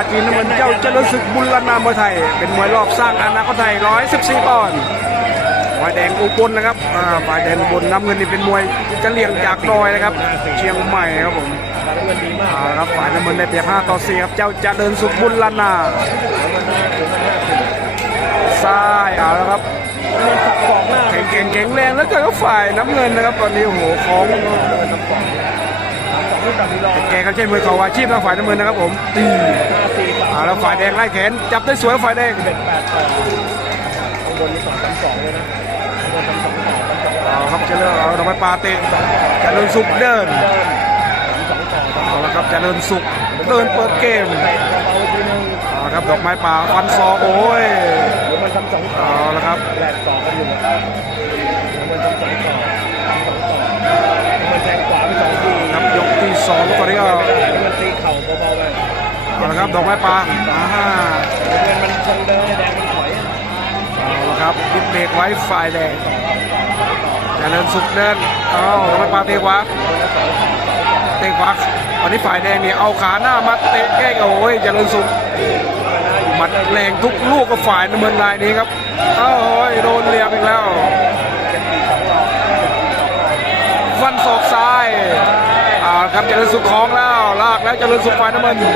าจีนน้ำเงินเจ้าเจริญศึกบุญลนามวยไทย เป็นมวยรอบสร้างอนาคตไทย 114 ปอนด์ฝ่ายแดงอุบลนะครับฝ่ายแดงอุบลน้ำเงินนี่เป็นมวยจะเลี่ยงจากดอยนะครับ เชียงใหม่ครับผมครับฝ่ายน้ำเงินได้เปรียบ5ต่อ4ครับเจ้าจะเจริญศึกบุญลนาซ้ายเอาแล้วครับมันสับกอกหน้าแข็งแข็งแข็งแรงแล้วก็ฝ่ายน้ำเงินนะครับ ตอนนี้โอ้โหของ สองลูกกับมีรองแกก็ใช่มวยเข่าอาชีพทางฝ่ายน้ำเงินนะครับผมตีห้าสี่สามเอาแล้วฝ่ายแดงไล่แขนจับได้สวยฝ่ายแดงเบ็ดแปดสองข้างบนมีสองสามสองเลยนะข้างบนสามสองสองสามสองเอาครับเจริญเอาดอกไม้ปลาเตะเจริญสุขเดินเดินสองสองสองเอาละครับเจริญสุขเดินเปิดเกมเตะเบาๆทีนึงเอาละครับดอกไม้ป่าฟันซอกโอ้ยเดี๋ยวมันทำสองสอเอางละครับแลกต่อกันอยู่นะครับมันทำสองต่อทำสองต่อมันแทงขวาไปสองทีครับยก ที่สองตอนนี้ก็ไม่ได้มันตีเข่าเบาๆไปเอาละครับดอกไม้ปลาอ่าเงินมันคงเดินแดงมันถอยเอาละครับยึดเบรกไว้ฝ่ายแดงเจริญสุขเดินเอาดอกไม้ปลาเตะขวาเตะขวาตอนนี้ฝ่ายแดงเนี่ยเอาขาหน้ามาเตะแก้โอ้ยเจริญสุขหมัดแรงทุกลูกก็ฝ่ายน้ำเงินลายนี้ครับเอ้าโอ้ยโดนเรียบอีกแล้ว เจริญสุขของแล้วลากแล้วเจริญสุขฝ่ายน้ำเงินนี่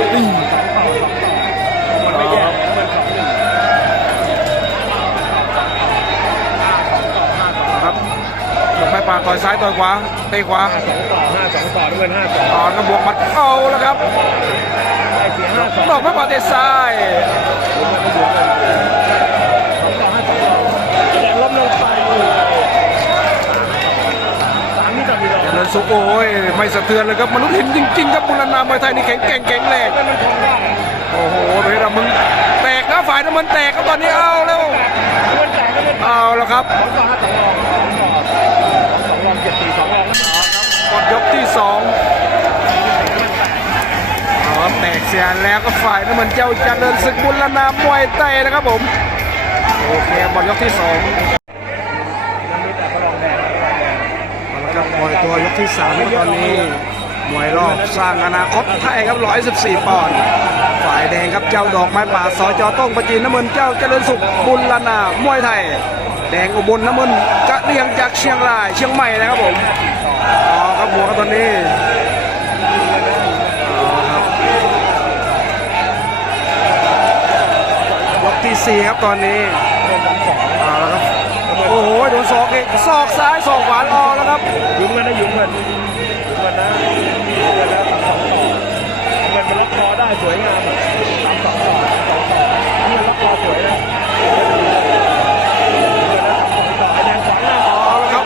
มันไม่แย่มันสองครับลงไปปากต่อยซ้ายต่อยขวาเตะขวาห้าสองต่อห้าสองต่อด้วยเงินห้าสองอ่ากระบวกมัดเอาแล้วครับได้เสียห้าสอดอกไม้ป่าเตะซ้าย สุโอ้ยไม่สะเทือนเลยครับมนุษย์หินจริงๆครับบุรณามวยไทยนี่แข็งแกร่งแข็งแรงโอ้โหเฮ้ยเรามึงแตกนะฝ่ายน้ำมันแตกครับตอนนี้เอาแล้วเอาแล้วครับสองต่อห้าสองรองสองต่อสองรองเจ็ดสี่สองรองแล้วหมดยกที่สองอาครับแตกเสียแล้วก็ฝ่ายน้ำมันเจ้าจันเจริญศึกบุรณามวยไทยนะครับผมโอเคหมดยกที่สอง เอยตัวยกที่สามครับตอนนี้ มวยรอบสร้างอนาคตไทยครับ 114 ปอนด์ฝ่ายแดงครับเจ้าดอกไม้ป่าสจต้องประจีนน้ำเงินเจ้าเจริญสุขบุรณามวยไทย แดงอุบลน้ำเงินกะเรียงจากเชียงรายเชียงใหม่นะครับผมอ๋อครับหัวครับตอนนี้ยกที่สี่ครับตอนนี้เอาละครับโอ้โหโดนศอกอีกศอกซ้ายศอกขวารอแล้วครับยุ่งกันนะยุ่งกันยุ่งกันนะยุ่งกันนะสองต่อเงินมันล็อกคอได้สวยงามสามสองต่อสองต่อเงินล็อกคอสวยนะต่อไอ้แดงขวาหน้าเอาละครับ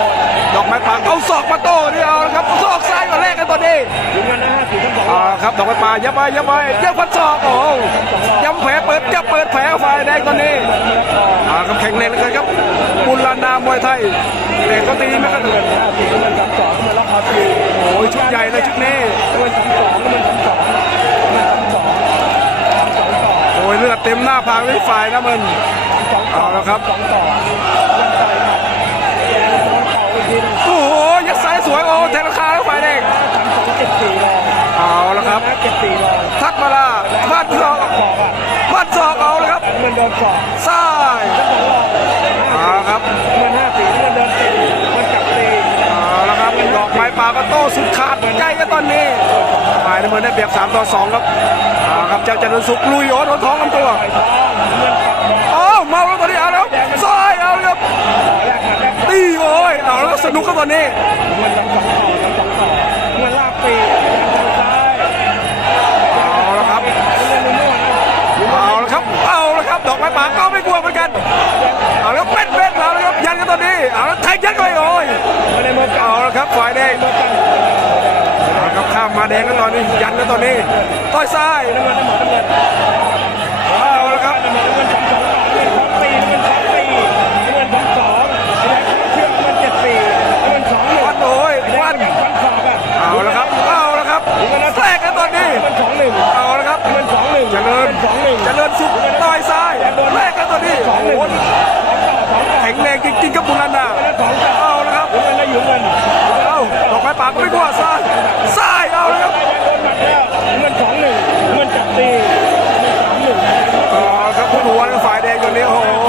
ดอกไม้ป่าเอาศอกมาโต้นี่เอาละครับศอกซ้ายมาแรกกันตอนนี้ยุ่งกันนะห้าสี่ทั้งสองเอาครับดอกไม้ป่ายับไปยับไปเจ้าพันศอกโอ้ย้ำแผลเปิดจะเปิดแผลฝ่ายแดงตอนนี้ ละครับแข็งเลยครับบุลานามวยไทยเด็กก็ตีไม่กระเดือนห้าสี่เงินสาสองเงินล็อกคอทีโอ้ยชุดใหญ่เลยชุดนี้เงินสองเงินสองเงินสามสองสองโอ้ยเลือดเต็มหน้าผากเลยฝ่ายนะมันเอาและครับสองต่อเงินใส่ครับแดงโดนเข่าอีกทีนึงโอ้โหยัดซ้ายสวยโอ้แทงราคาแล้วฝ่ายแดงสามสองเจ็ดสี่รองเอาละครับเจ็ดสี่รองทักมาละพัดศอกสอกอะพัดศอกเอาเลยครับเงินโดนสอกซ้าย เอาละครับเงินห้าสี่เงินโดนตีมันจับตีเอาละครับดอกไม้ป่าก็โต้สุดขาดใจกันตอนนี้ฝ่ายน้ำเงินได้เปรียบ3ต่อ2ครับเอาละครับเจ้าจันทร์สุขลุยโอ้โดนท้องลำตัวไปท้องเงินปักหมอโอ้เมาแล้วตอนนี้เอาแล้วซ้ายเอาเลยครับแรกมาแรกตีโอ้ยเอาแล้วสนุกครับตอนนี้เงินสองสองต่อสองสองต่อเงินลากปี ครับฝ่ายแดงกันเอาละครับข้ามมาแดงกันตอนนี้ยันแล้วตอนนี้ต่อยซ้ายน้ำเงินน้ำหมอน้ำเงินากไม่กว่าซ้ายซ้ายเอาแล้วครับเงินสองหนึ่งเงินจับตีสามหนึ่งอ๋อครับผู้หัวฝ่ายแดงตัวนี้โอ้โห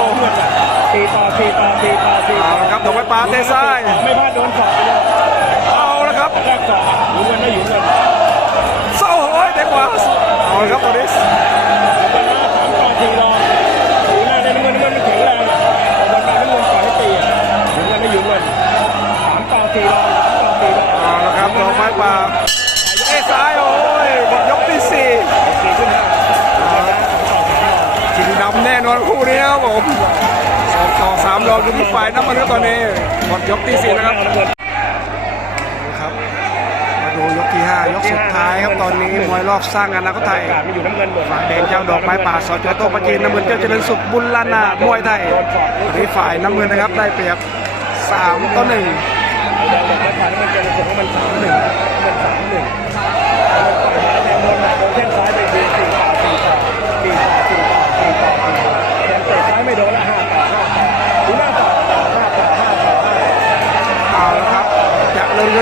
ตีต่อตีต่อตีต่อตีต่อครับถูกไหมป้าเตะซ้ายไม่พลาดโดนขอบไปเลย นคู่นี้นะครับผมสองต่อสามรองอยู่ที่ฝ่ายน้ำมันครับตอนนี้หมดยกที่สี่แล้วครับน้ำเงินครับมาดูยกที่5ยกสุดท้ายครับตอนนี้มวยรอบสร้างอนาคตไทยกาดมันอยู่น้ำเงินหมดฝ่ายแดงเจ้าดอกไม้ป่าสจโต้งประจีนน้ำเงินเจ้าเจริญสุขบุญลานามวยไทยวันนี้ฝ่ายน้ำเงินนะครับได้เปรียบ3ต่อ1ไอ้แดงบอกว่าผ่านมันจะรู้สึกว่ามันสามหนึ่งมันสามหนึ่ง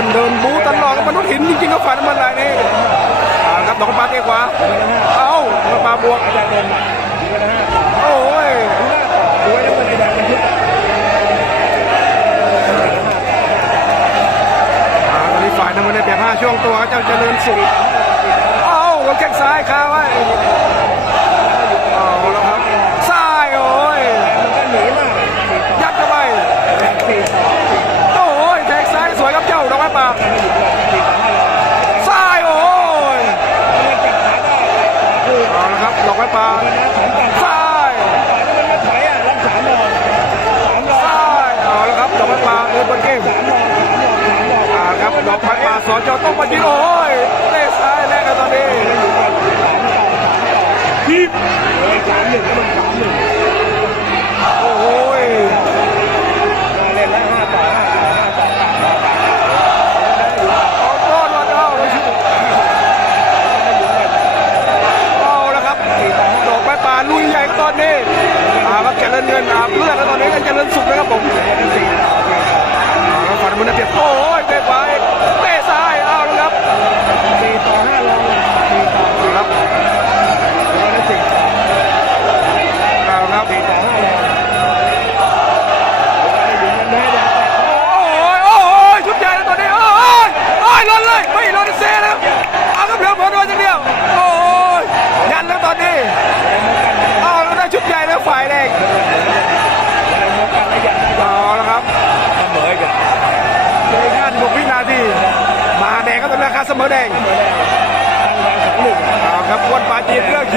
นเงินเดินบูตลอดครับมนุษย์หินจริงๆครับฝ่ายน้ำเงินรนี้เอาละครับดอกปาเตะขวาเอ้าดอกปาบวกโอ้ยดูน้าต่อดูไว้แล้วมันไอ้แดนยุบอ่าตอนนี้ฝ่ายน้ำเงินได้เปรียบ5ช่วงตัวเจ้าเจริญสุขเอ้าหัวแข้งซ้ายคาไว้ มัดอกไม้ป่าสามต่อซ้ายมันมาถอยอะรับสามรองสามรองซ้ายเอาละครับดอกไม้ป่าเดินบนเกมสามรองสามรองสามรองอ่าครับดอกไม้ป่าสอนจอต้องมายิงโอ้ยเตะซ้ายแรกกันตอนนี้ที่สามหนึ่งก็มันสามหนึ่ง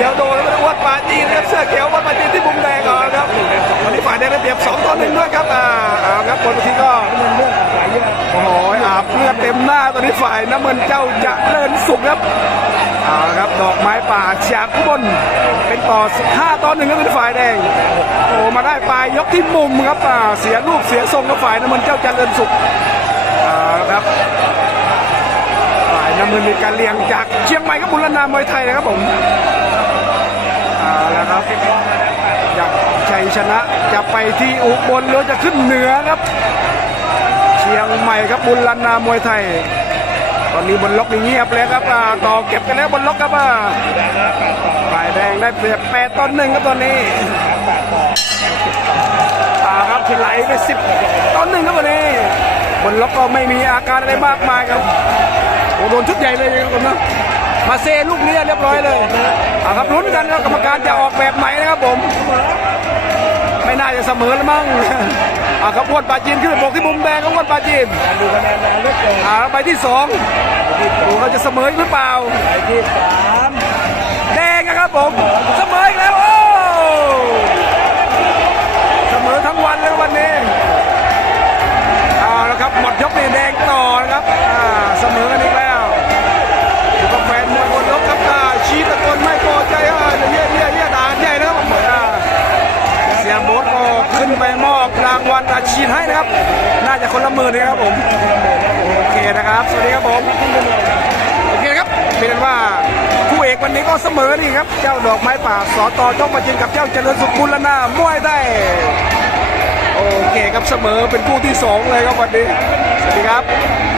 ขียวโดนแล้วไม่ได้อ้วนปลาจีนนะครับเสื้อเขียวอ้วนปาจีนที่มุมแดงเอาครับวันนี้ฝ่ายแดงได้เปรียบสองต่อหนึ่งด้วยครับอ่าเอาครับบนทีก็มันเลือหลายอะโอ้โหอาบเลือดเต็มหน้าตอนนี้ฝ่ายน้ำเงินเจ้าจะเลินสุขครับเอาครับดอกไม้ป่าจากอุบลเป็นต่อ15ต่อหนึ่งก็เป็นฝ่ายแดงโอ้มาได้ปลายยกที่มุมครับอ่าเสียลูกเสียทรงกับฝ่ายน้ำเงินเจ้าจะเจริญสุขเอาครับฝ่ายน้ำเงินมีการเลี้ยงจากเชียงใหม่กับบุรณามวยไทยนะครับผม อาละครับอยากชัยชนะจะไปที่อุบลหรือจะขึ้นเหนือครับ เชียงใหม่ครับบุญลันนามวยไทย ตอนนี้บนล็อกนี่เงียบเลยครับต่อเก็บกันแล้วบนล็อกครับฝ่ายแดงได้เปรียบแปดต่อหนึ่งครับตอนนี้ตาครับไหลไปสิบต่อหนึ่งครับวันนี้บนล็อกก็ไม่มีอาการอะไรมากมายครับโอ้โดนชุดใหญ่เลยครับผมนะ มาเซลูกนี้เรียบร้อยเลยอาครับลุ้นกันครับกรรมการจะออกแบบไหนนะครับผม ไม่น่าจะเสมอแล้วมั้งอาครับอ้วนปาจีนขึ้นไปโบกที่มุมแดงของอ้วนปาจีนดูคะแนนนะเลือกเกินอ่าไปที่สองดูเขาจะเสมอหรือเปล่าไปที่สามแดงนะครับผมเสม รางวัลอาชีพให้นะครับ น่าจะคนละหมื่นนะครับผม โอเคนะครับ สวัสดีครับผม โอเคครับ เป็นว่าคู่เอกวันนี้ก็เสมอนี่ครับ เจ้าดอกไม้ป่าสอตอจ้องมาจินกับเจ้าเจริญสุขบุละนามวยได้ โอเคครับเสมอเป็นคู่ที่สองเลยครับวันนี้ สวัสดีครับ